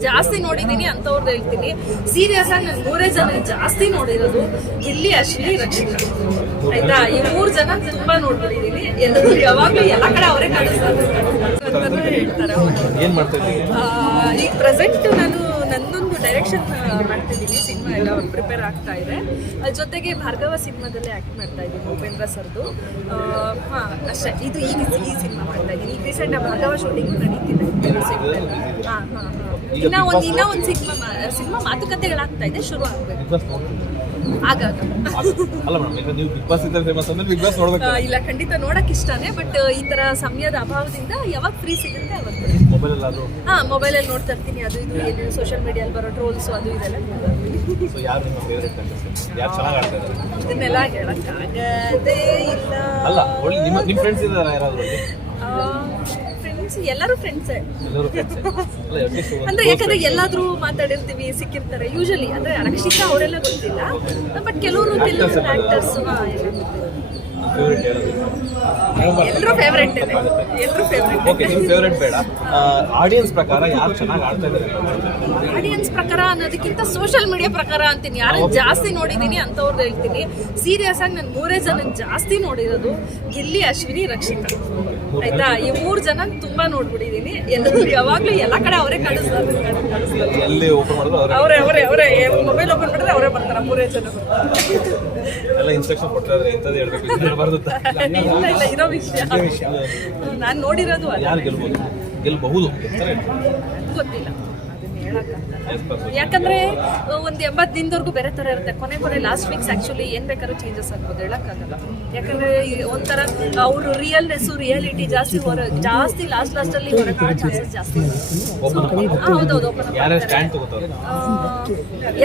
ಜಾಸ್ತಿ ನೋಡಿದೀನಿ ಅಂತವ್ರದ್ದು ಹೇಳ್ತೀನಿ. ಸೀರಿಯಸ್ ಆಗಿ ನಾನು 3 ಜನ ಜಾಸ್ತಿ ನೋಡಿರೋದು. ಗಿಲ್ಲಿ, ಅಶ್ವಿನಿ, ರಕ್ಷಿತಾ ಆಯ್ತಾ. ಈ 3 ಜನ ತುಂಬಾ ನೋಡ್ಬಿಟ್ಟಿದೀನಿ. ಎಲ್ಲರೂ ಯಾವಾಗ್ಲೂ ಎಲ್ಲ ಕಡೆ ಅವರೇ ಕಾಣಿಸ್ತಾರೆ ಹೇಳ್ತಾರೆ. ಈಗ ಪ್ರೆಸೆಂಟ್ ನಾನು ನಂದೊಂದು ಡೈರೆಕ್ಷನ್ ಮಾಡ್ತಿದ್ದೀನಿ. ಸಿನಿಮಾ ಎಲ್ಲ ಪ್ರಿಪೇರ್ ಆಗ್ತಾ ಇದೆ. ಅದ್ರ ಜೊತೆಗೆ ಭಾರ್ಗವ ಸಿನಿಮಾದಲ್ಲೇ ಆಕ್ಟ್ ಮಾಡ್ತಾ ಇದ್ದೀನಿ, ಉಪೇಂದ್ರ ಸರ್ದು. ಅಷ್ಟೇ. ಇದು ಈ ಸಿನಿಮಾ ಮಾಡ್ತಾ ಇದ್ದೀನಿ. ಈಗ ರೀಸೆಂಟ್ ಭಾರ್ಗವ ಶೂಟಿಂಗ್ ನಡೀತಿದೆ. ಇನ್ನೂ ಒಂದು ಸಿನಿಮಾ ಮಾತುಕತೆಗಳಾಗ್ತಾ ಇದೆ, ಶುರು ಆಗ್ಬೇಕು ಆಗಾಗ. ಇಲ್ಲ, ಖಂಡಿತ ನೋಡಕ್ ಇಷ್ಟಾನೆ. ಬಟ್ ಈ ತರ ಸಮಯದ ಅಭಾವದಿಂದ ಯಾವಾಗ ಫ್ರೀ ಸಿಗುತ್ತೆ ಅವಾಗ ಮೊಬೈಲಲ್ಲಿ ನೋಡ್ತಾ ಇರ್ತೀನಿ. ಅದು ಇದು ಏನು ಸೋಷಿಯಲ್ ಮೀಡಿಯಲ್ಲಿ ಬರೋ ಟ್ರೋಲ್ಸ್ ಅದು ಇದೆಲ್ಲ ಇದನ್ನೆಲ್ಲ ಹೇಳಕ್ಕಾಗದೇ ಇಲ್ಲ. ಫ್ರೆಂಡ್ಸ್ ಎಲ್ಲರೂ ಫ್ರೆಂಡ್ಸೇ ಅಂದ್ರೆ, ಯಾಕಂದ್ರೆ ಎಲ್ಲಾದ್ರೂ ಮಾತಾಡಿರ್ತೀವಿ, ಸಿಕ್ಕಿರ್ತಾರೆ ಯೂಶಲಿ. ಅಂದ್ರೆ ರಕ್ಷಿತಾ ಅವರೆಲ್ಲ ಗೊತ್ತಿಲ್ಲ, ಬಟ್ ಕೆಲವರು ಆಕ್ಟರ್ಸ್ ಎಲ್ಲರೂ ಫೇವ್ರೆಟ್. ಬೇಡ, ಆಡಿಯನ್ಸ್ ಪ್ರಕಾರ ಯಾರು ಚೆನ್ನಾಗಿ ಆಡ್ತಾ ಇದ್ದಾರೆ? ಆಡಿಯನ್ಸ್ ಪ್ರಕಾರ ಅನ್ನೋದಕ್ಕಿಂತ ಸೋಷಿಯಲ್ ಮೀಡಿಯಾ ಪ್ರಕಾರ ಅಂತೀನಿ. ಯಾರು ಜಾಸ್ತಿ ನೋಡಿದೀನಿ ಅಂತವ್ರದ್ದು ಹೇಳ್ತೀನಿ. ಸೀರಿಯಸ್ ಆಗಿ ನಾನು 3 ಜನ ಜಾಸ್ತಿ ನೋಡಿರೋದು. ಗಿಲ್ಲಿ, ಅಶ್ವಿನಿ, ರಕ್ಷಿತಾ ಆಯ್ತಾ. ಈ 3 ಜನ ತುಂಬಾ ನೋಡ್ಬಿಟ್ಟಿದೀನಿ. ಎಲ್ಲರೂ ಯಾವಾಗ್ಲೂ ಎಲ್ಲ ಕಡೆ ಅವರೇ ಕಾಣಿಸ್ತಾರೆ. ಅವರೇ ಮೊಬೈಲ್ ಓಪನ್ ಮಾಡಿದ್ರೆ ಅವರೇ ಬರ್ತಾರೆ. 3 ಜನ ಇಲ್ಲ, ಇರೋ ವಿಷಯ ನಾನು ನೋಡಿರೋದು ಗೆಲ್ಬಹುದು ಗೊತ್ತಿಲ್ಲ. ಯಾಕಂದ್ರೆ ಒಂದು 80 ದಿನದವರೆಗೂ ಬೇರೆ ತರ ಇರುತ್ತೆ. ಕೊನೆ ಲಾಸ್ಟ್ ವೀಕ್ಸ್ ಆಕ್ಚುಲಿ ಏನ್ ಬೇಕಾದ್ರೂ ಚೇಂಜಸ್ ಆಗ್ಬೋದು, ಹೇಳಕ್ಕಾಗಲ್ಲ. ಯಾಕಂದ್ರೆ ಒಂಥರ ಅವರು ರಿಯಾಲಿಟಿ ಜಾಸ್ತಿ ಲಾಸ್ಟ್ ಅಲ್ಲಿ ಹೊರಗಾಡೋ ಚಾನ್ಸಸ್ ಜಾಸ್ತಿ. ಹೌದೌದು,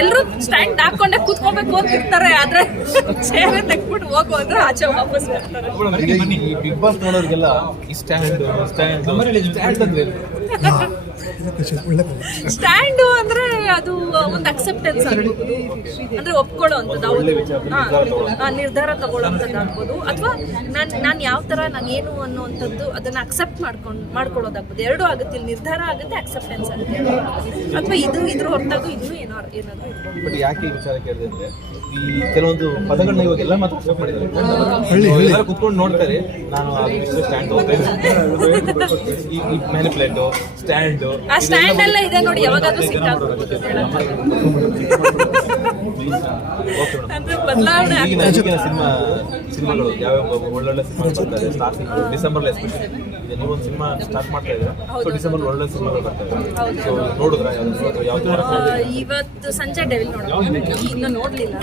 ಎಲ್ಲರೂ ಸ್ಟ್ಯಾಂಡ್ ಹಾಕೊಂಡೆ ಕೂತ್ಕೋಬೇಕು ಅಂತ ಇರ್ತಾರೆ. ಆದ್ರೆ ಚೇರ್ ತೆಗ್ಬಿಟ್ಟು ಹೋಗುವಂದ್ರೆ ಆಚೆ ವಾಪಸ್ ಬರ್ತಾರೆ. ಬಿಗ್ ಬಾಸ್ ನೋಡೋರಿಗೆಲ್ಲ ಸ್ಟ್ಯಾಂಡ್ ಅಂದ್ರೆ ಅದು ಒಂದು ಅಕ್ಸೆಪ್ಟೆನ್ಸ್ ಆಗ್ಬೋದು, ಅಂದ್ರೆ ಒಪ್ಕೊಳ್ಳೋ ಅಂಥದ್ದು. ನಿರ್ಧಾರ ತಗೊಳ್ಳೋಂಥದ್ದು ಆಗ್ಬೋದು, ಅಥವಾ ನಾನು ಯಾವ ತರ ನಾನು ಏನು ಅನ್ನುವಂಥದ್ದು ಅದನ್ನ ಅಕ್ಸೆಪ್ಟ್ ಮಾಡ್ಕೊಳ್ಳೋದಾಗ್ಬೋದು. ಎರಡೂ ಆಗುತ್ತೆ. ಇಲ್ಲಿ ನಿರ್ಧಾರ ಆಗುತ್ತೆ, ಅಕ್ಸೆಪ್ಟೆನ್ಸ್ ಆಗುತ್ತೆ. ಅಥವಾ ಇದ್ರ ಹೊರತಾಗೂ ಇನ್ನೂ ಏನಾದ್ರು ಬಟ್ ಯಾಕೆ ಈ ವಿಚಾರ ಕೇಳಿದೆ ಅಂದ್ರೆ, ಈ ಕೆಲವೊಂದು ಪದಗಳನ್ನ ಇವಾಗ ಎಲ್ಲ ಮಾತ್ರ ಅಕ್ಸೆಪ್ಟ್ ಮಾಡಿದ್ದಾರೆ. ಕುತ್ಕೊಂಡು ನೋಡ್ತಾರೆ, ನಾನು ಸ್ಟ್ಯಾಂಡ್ ಈ ಮ್ಯಾನಿಪ್ಯುಲೇಟ್ ಸ್ಟ್ಯಾಂಡ್ ಆ ಸ್ಟ್ಯಾಂಡ್ ಎಲ್ಲ ಇದೆ ನೋಡಿ, ಯಾವಾಗಾದ್ರೂ ಸಿಕ್ಕಾಗ್ಬೋದು. ಅಂದ್ರೆ ಬದಲಾವಣೆ ಸಿನಿಮಾಗಳು ಯಾವ್ಯಾವ ಒಳ್ಳೊಳ್ಳೆ ಸಿನಿಮಾ ಬರ್ತಾರೆ. ಸ್ಟಾರ್ಟಿಂಗ್ ಡಿಸೆಂಬರ್ ಎಸ್ಪೆಷಲಿ ನೀವು ಒಂದು ಸಿನಿಮಾ ಸ್ಟಾರ್ಟ್ ಮಾಡ್ತಾ ಇದ್ರೆ, ಸೊ ಡಿಸೆಂಬರ್ ಒಳ್ಳೆ ಸಿನಿಮಾಗಳು ಬರ್ತಾರೆ. ಸೊ ನೋಡಿದ್ರ ಯಾವ್ದು? ಇವತ್ತು ಸಂಜೆ ಡೆವಿಲ್ ನೋಡೋಣ. ಇನ್ನೂ ನೋಡ್ಲಿಲ್ಲ.